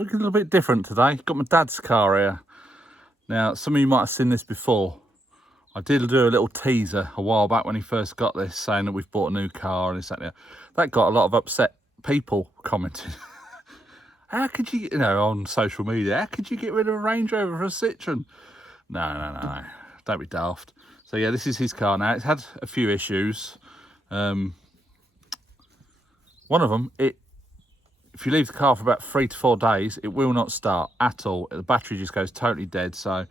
Looking a little bit different today. Got my dad's car here. Now, some of you might have seen this before. I did do a little teaser a while back when he first got this, saying that we've bought a new car and this, that, and the other. That got a lot of upset people commenting. How could you, on social media, how could you get rid of a Range Rover for a Citroen? No. Don't be daft. So yeah, this is his car now. It's had a few issues. One of them, if you leave the car for about 3 to 4 days, it will not start at all. The battery just goes totally dead. So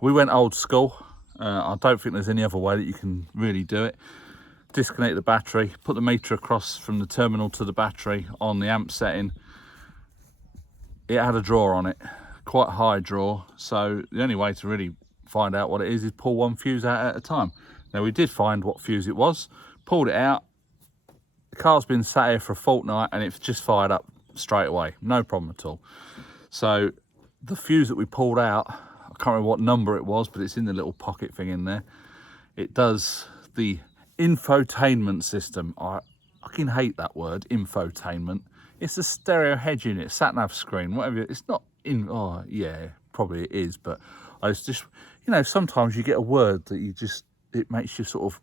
we went old school. I don't think there's any other way that you can really do it. Disconnect the battery, put the meter across from the terminal to the battery on the amp setting. It had a drawer on it, quite a high drawer. So the only way to really find out what it is pull one fuse out at a time. Now we did find what fuse it was, pulled it out. The car's been sat here for a fortnight and it's just fired up straight away, no problem at all. So the fuse that we pulled out, I can't remember what number it was, but it's in the little pocket thing in there. It does the infotainment system. I fucking hate that word, infotainment. It's a stereo head unit, sat nav screen, whatever. It's not in, oh yeah, probably it is, but I was just, sometimes you get a word that it makes you sort of,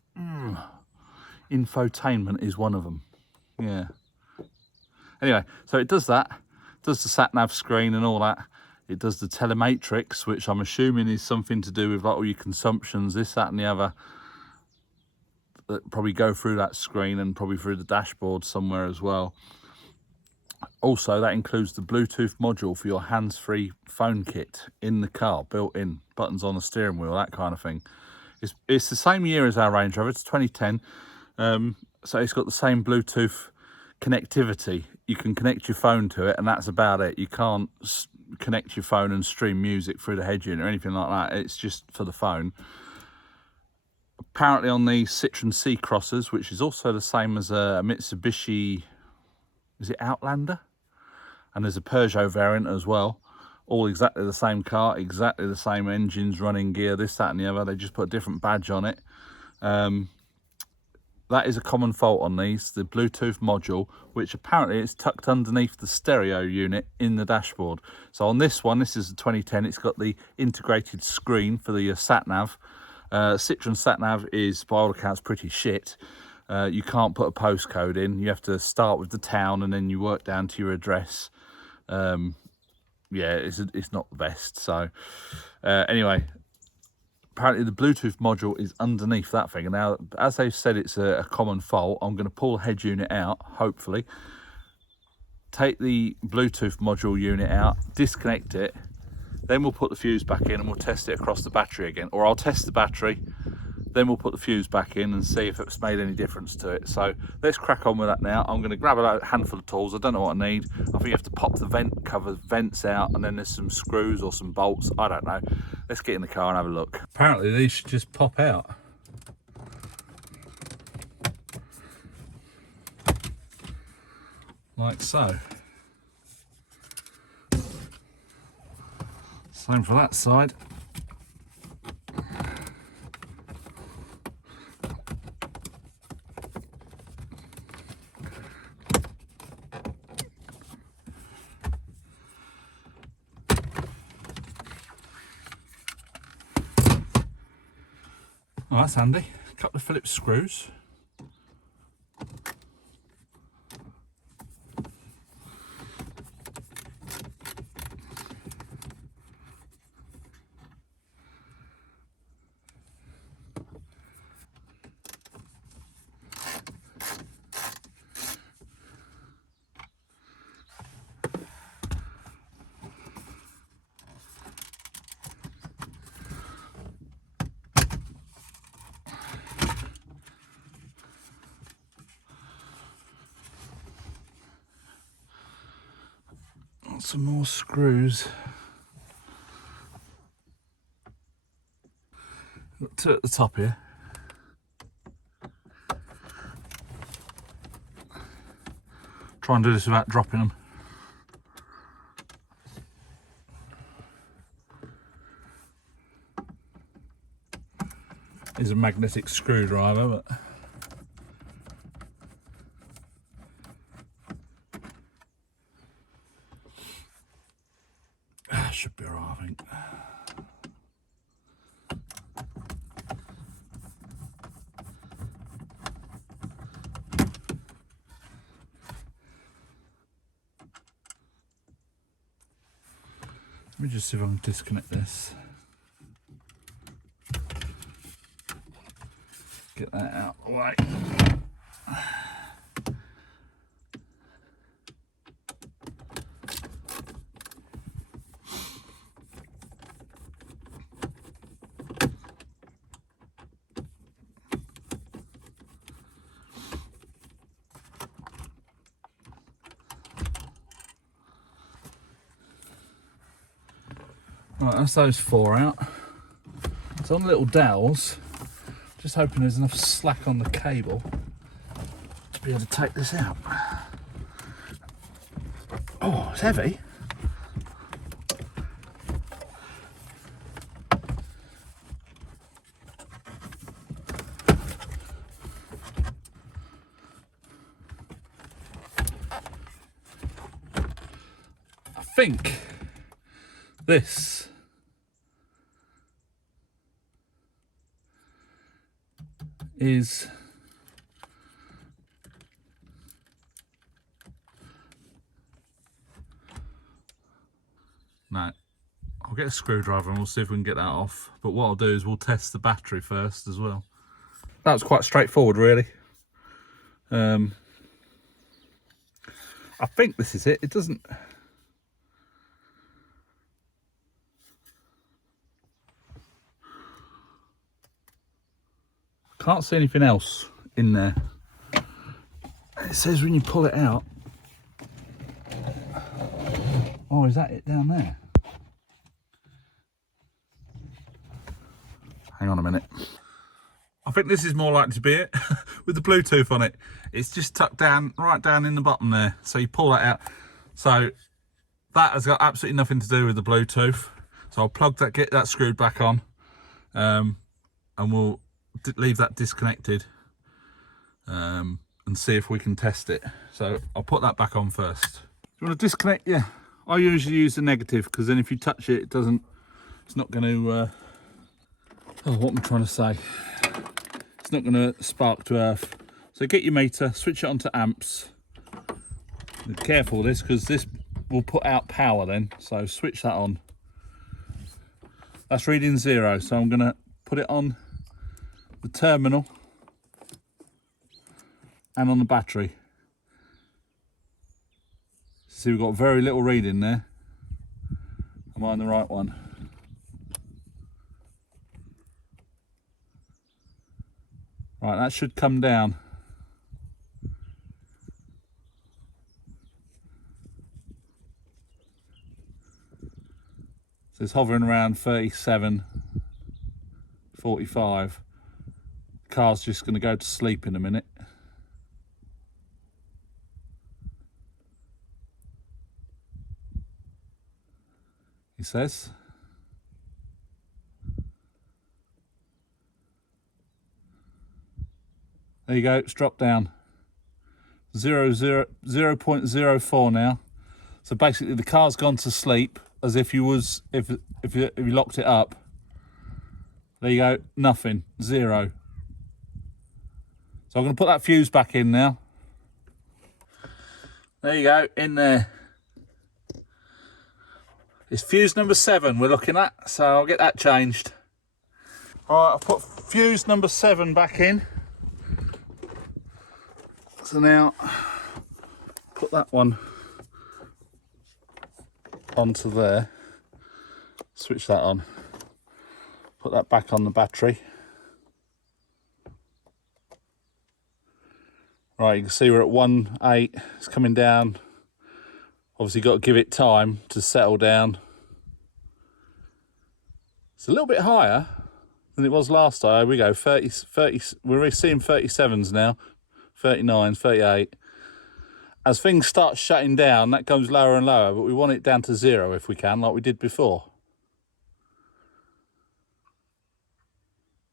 infotainment is one of them. Yeah. Anyway, so it does that, does the sat nav screen and all that. It does the telematrix, which I'm assuming is something to do with like all your consumptions, this, that and the other, that probably go through that screen and probably through the dashboard somewhere as well. Also, that includes the Bluetooth module for your hands-free phone kit in the car, built in, buttons on the steering wheel, that kind of thing. It's the same year as our Range Rover, it's 2010. So it's got the same Bluetooth connectivity. You can connect your phone to it and that's about it. You can't connect your phone and stream music through the head unit or anything like that. It's just for the phone. Apparently on the Citroen C-Crossers, which is also the same as a Mitsubishi, is it Outlander? And there's a Peugeot variant as well. All exactly the same car, exactly the same engines, running gear, this, that and the other. They just put a different badge on it. That is a common fault on these, the Bluetooth module, which apparently is tucked underneath the stereo unit in the dashboard. So on this one, this is the 2010, it's got the integrated screen for the sat-nav. Citroen sat-nav is, by all accounts, pretty shit. You can't put a postcode in. You have to start with the town and then you work down to your address. Yeah, it's not the best. So anyway, apparently the Bluetooth module is underneath that thing. And now, as they've said, it's a common fault. I'm going to pull the head unit out, hopefully. Take the Bluetooth module unit out, disconnect it. Then we'll put the fuse back in and we'll test it across the battery again. Or I'll test the battery, then we'll put the fuse back in and see if it's made any difference to it. So let's crack on with that now. I'm going to grab a handful of tools. I don't know what I need. I think you have to pop the vents out, and then there's some screws or some bolts. I don't know. Let's get in the car and have a look. Apparently these should just pop out. Like so. Same for that side. Oh, that's handy. A couple of Phillips screws. Some more screws. Got two at the top here. Try and do this without dropping them. Here's a magnetic screwdriver, but should be alright, I think. Let me just see if I can disconnect this. Get that out of the way. Right, that's those 4 out. So on the little dowels, just hoping there's enough slack on the cable to be able to take this out. Oh, it's heavy. I think this is no. I'll get a screwdriver and we'll see if we can get that off. But what I'll do is we'll test the battery first as well. That was quite straightforward, really. I think this is it. It doesn't. Can't see anything else in there. It says when you pull it out. Oh, is that it down there? Hang on a minute. I think this is more likely to be it with the Bluetooth on it. It's just tucked down, right down in the bottom there. So you pull that out. So that has got absolutely nothing to do with the Bluetooth. So I'll plug that, get that screwed back on, and we'll leave that disconnected and see if we can test it. So I'll put that back on first. Do you want to disconnect? Yeah, I usually use the negative because then if you touch it, it's not going to, oh, what am I trying to say? It's not going to spark to earth. So get your meter, switch it on to amps. Be careful with this because this will put out power then. So switch that on. That's reading 0. So I'm going to put it on the terminal and on the battery. See, we've got very little reading there. Am I on the right one? Right, that should come down. So it's hovering around 37, 45. The car's just going to go to sleep in a minute. He says. There you go, it's dropped down. 0.04 now. So basically the car's gone to sleep as if you locked it up. There you go, nothing, 0. So I'm going to put that fuse back in now. There you go, in there. It's fuse number 7 we're looking at, so I'll get that changed. All right, I'll put fuse number 7 back in. So now, put that one onto there. Switch that on. Put that back on the battery. Right, you can see we're at 1.8. It's coming down. Obviously got to give it time to settle down. It's a little bit higher than it was last time. Here we go, 30, we're seeing 37s now, 39s, 38. As things start shutting down, that goes lower and lower, but we want it down to 0 if we can, like we did before.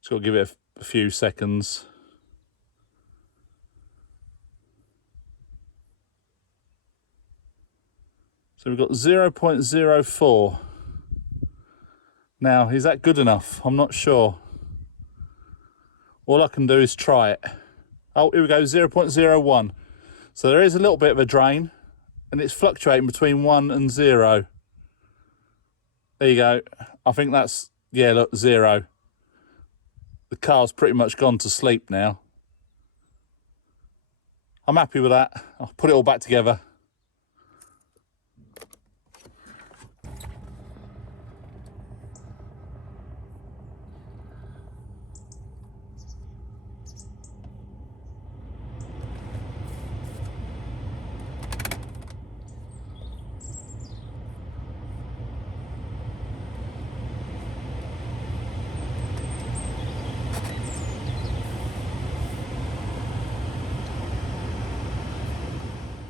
Just got to give it a few seconds. So we've got 0.04. Now, is that good enough? I'm not sure. All I can do is try it. Oh, here we go, 0.01. So there is a little bit of a drain, and it's fluctuating between 1 and 0. There you go. I think that's, yeah, look, 0. The car's pretty much gone to sleep now. I'm happy with that. I'll put it all back together.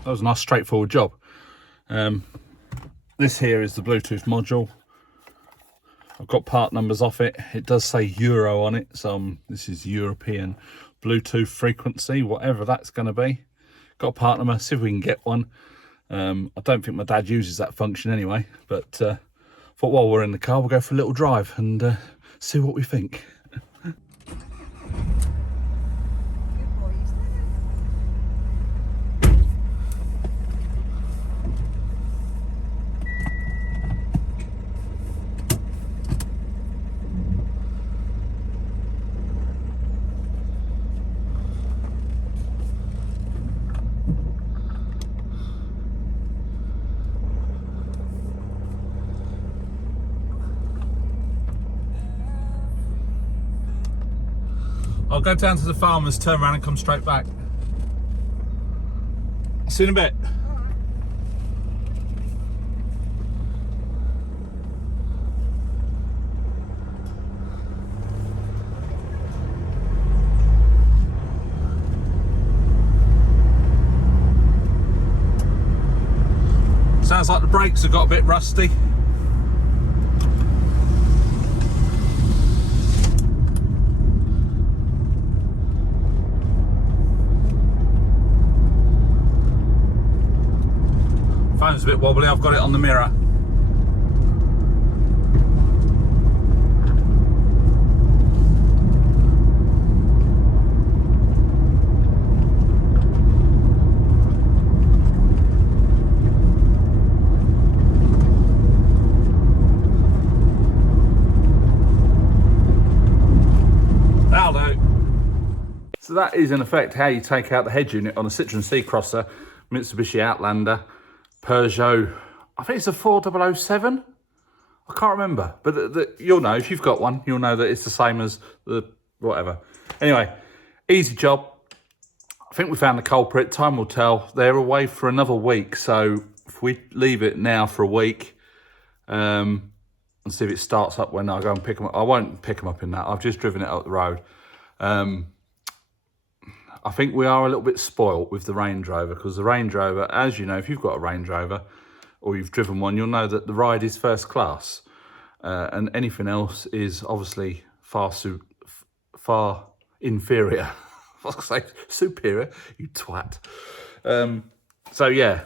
That was a nice straightforward job. This here is the Bluetooth module. I've got part numbers off it. It does say Euro on it, so this is European Bluetooth frequency, whatever that's going to be. Got a part number, see if we can get one. I don't think my dad uses that function anyway, but thought while we're in the car, we'll go for a little drive and see what we think. I'll go down to the farmer's, turn around and come straight back. See you in a bit. Sounds like the brakes have got a bit rusty. Phone's a bit wobbly, I've got it on the mirror. That'll do. So that is in effect how you take out the head unit on a Citroen C-Crosser, Mitsubishi Outlander, Peugeot, I think it's a 4007. I can't remember, but you'll know if you've got one. You'll know that it's the same as the whatever. Anyway, easy job. I think we found the culprit. Time will tell. They're away for another week, so if we leave it now for a week and see if it starts up when I go and pick them up. I won't pick them up in that. I've just driven it up the road. I think we are a little bit spoilt with the Range Rover, because the Range Rover, as you know, if you've got a Range Rover or you've driven one, you'll know that the ride is first class, and anything else is obviously far inferior. I was going to say superior, you twat. So yeah,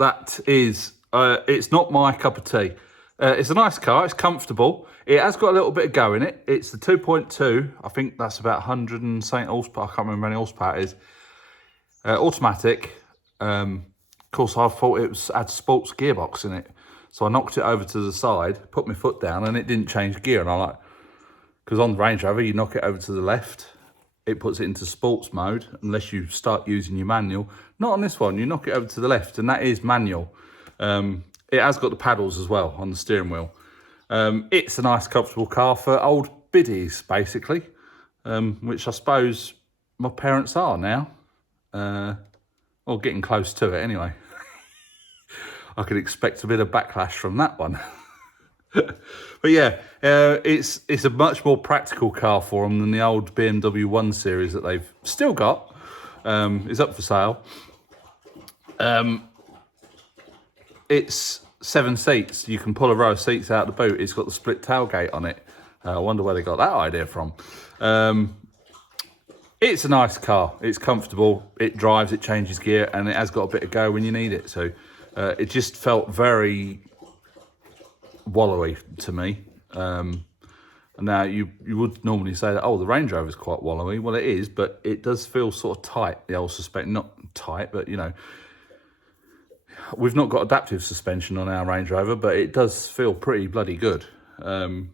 that is, it's not my cup of tea. It's a nice car, it's comfortable. It has got a little bit of go in it. It's the 2.2, I think that's about 100 and something horsepower, I can't remember how many horsepower it is. Automatic. Of course, I thought it had sports gearbox in it. So I knocked it over to the side, put my foot down, and it didn't change gear. And I like, because on the Range Rover, you knock it over to the left, it puts it into sports mode, unless you start using your manual. Not on this one, you knock it over to the left, and that is manual. It has got the paddles as well on the steering wheel. It's a nice, comfortable car for old biddies, basically, which I suppose my parents are now. Or getting close to it, anyway. I could expect a bit of backlash from that one. But yeah, it's a much more practical car for them than the old BMW 1 Series that they've still got. It's up for sale. It's 7 seats. You can pull a row of seats out the boot. It's got the split tailgate on it. I wonder where they got that idea from. It's a nice car. It's comfortable. It drives, it changes gear, and it has got a bit of go when you need it. So it just felt very wallowy to me. Now, you would normally say that, oh, the Range Rover is quite wallowy. Well, it is, but it does feel sort of tight, the old suspension. Not tight, but, you know, we've not got adaptive suspension on our Range Rover, but it does feel pretty bloody good. And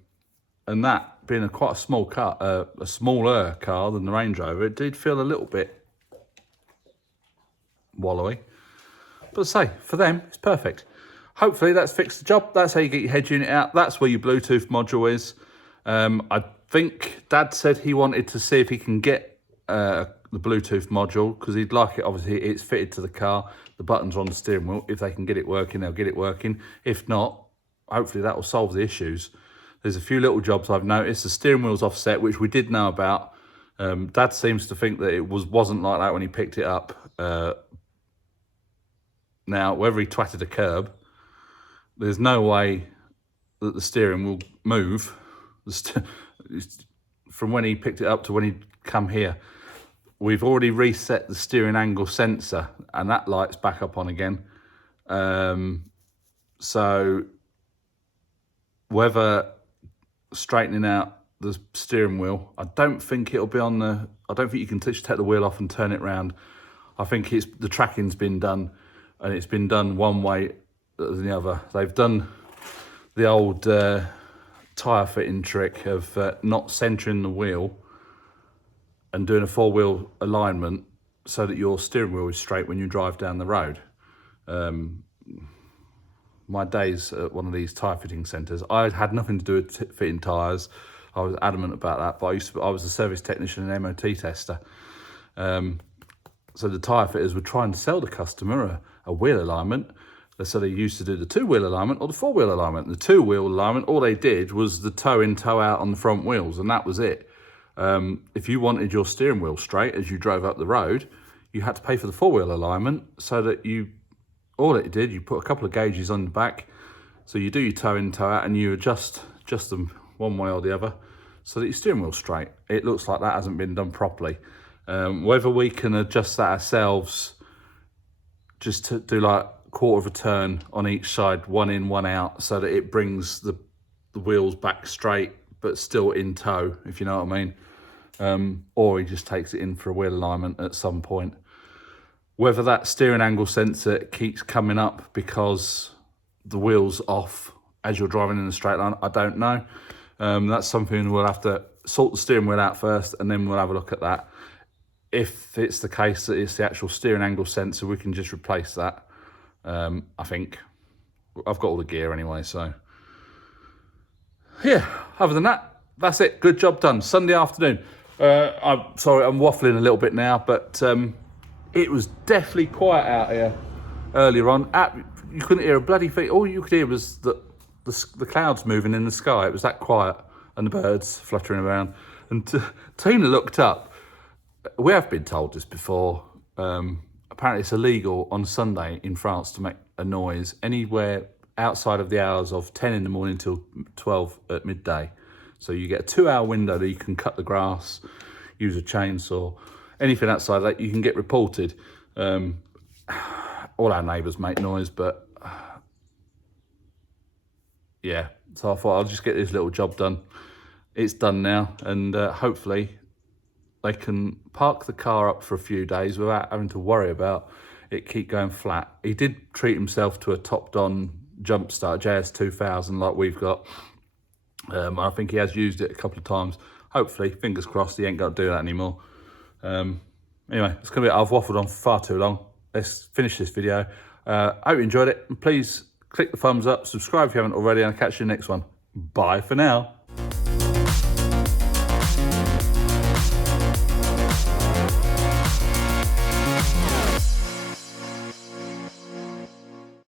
that, being quite a small car, a smaller car than the Range Rover, it did feel a little bit wallowy. But say, for them, it's perfect. Hopefully that's fixed the job. That's how you get your head unit out. That's where your Bluetooth module is. I think Dad said he wanted to see if he can get the Bluetooth module, because he'd like it, obviously it's fitted to the car, the buttons are on the steering wheel. If they can get it working, they'll get it working. If not, hopefully that will solve the issues. There's a few little jobs I've noticed. The steering wheel's offset, which we did know about. Dad seems to think that it wasn't like that when he picked it up. Now, whether he twatted a curb, there's no way that the steering will move from when he picked it up to when he come here. We've already reset the steering angle sensor, and that light's back up on again. So whether straightening out the steering wheel, I don't think it'll be on the, I don't think you can take the wheel off and turn it round. I think it's, the tracking's been done, and it's been done one way than the other. They've done the old tyre fitting trick of not centering the wheel and doing a four-wheel alignment so that your steering wheel is straight when you drive down the road. My days at one of these tyre fitting centres, I had nothing to do with fitting tyres. I was adamant about that, but I was a service technician and MOT tester. So the tyre fitters were trying to sell the customer a wheel alignment. So they used to do the two-wheel alignment or the four-wheel alignment. The two-wheel alignment, all they did was the toe in, toe out on the front wheels, and that was it. If you wanted your steering wheel straight as you drove up the road, you had to pay for the four-wheel alignment, so that all it did, you put a couple of gauges on the back, so you do your toe in, toe out, and you adjust them one way or the other, so that your steering wheel's straight. It looks like that hasn't been done properly. Whether we can adjust that ourselves, just to do like quarter of a turn on each side, one in, one out, so that it brings the wheels back straight but still in tow, if you know what I mean. Or he just takes it in for a wheel alignment at some point. Whether that steering angle sensor keeps coming up because the wheel's off as you're driving in a straight line, I don't know. That's something we'll have to sort the steering wheel out first, and then we'll have a look at that. If it's the case that it's the actual steering angle sensor, we can just replace that. I think I've got all the gear anyway, so yeah, other than that, that's it. Good job done. Sunday afternoon. I'm sorry, I'm waffling a little bit now, but it was definitely quiet out here earlier on. You couldn't hear a bloody thing. All you could hear was the clouds moving in the sky. It was that quiet, and the birds fluttering around. And Tina looked up. We have been told this before. Apparently it's illegal on Sunday in France to make a noise anywhere outside of the hours of 10 in the morning till 12 at midday. So you get a 2-hour window that you can cut the grass, use a chainsaw, anything outside that you can get reported. All our neighbours make noise, but yeah. So I thought I'll just get this little job done. It's done now, and hopefully they can park the car up for a few days without having to worry about it keep going flat. He did treat himself to a top-on jump start JS 2000 like we've got. I think he has used it a couple of times. Hopefully, fingers crossed, he ain't got to do that anymore. Anyway, it's going to be, I've waffled on for far too long. Let's finish this video. I hope you enjoyed it. And please click the thumbs up, subscribe if you haven't already, and I'll catch you in the next one. Bye for now.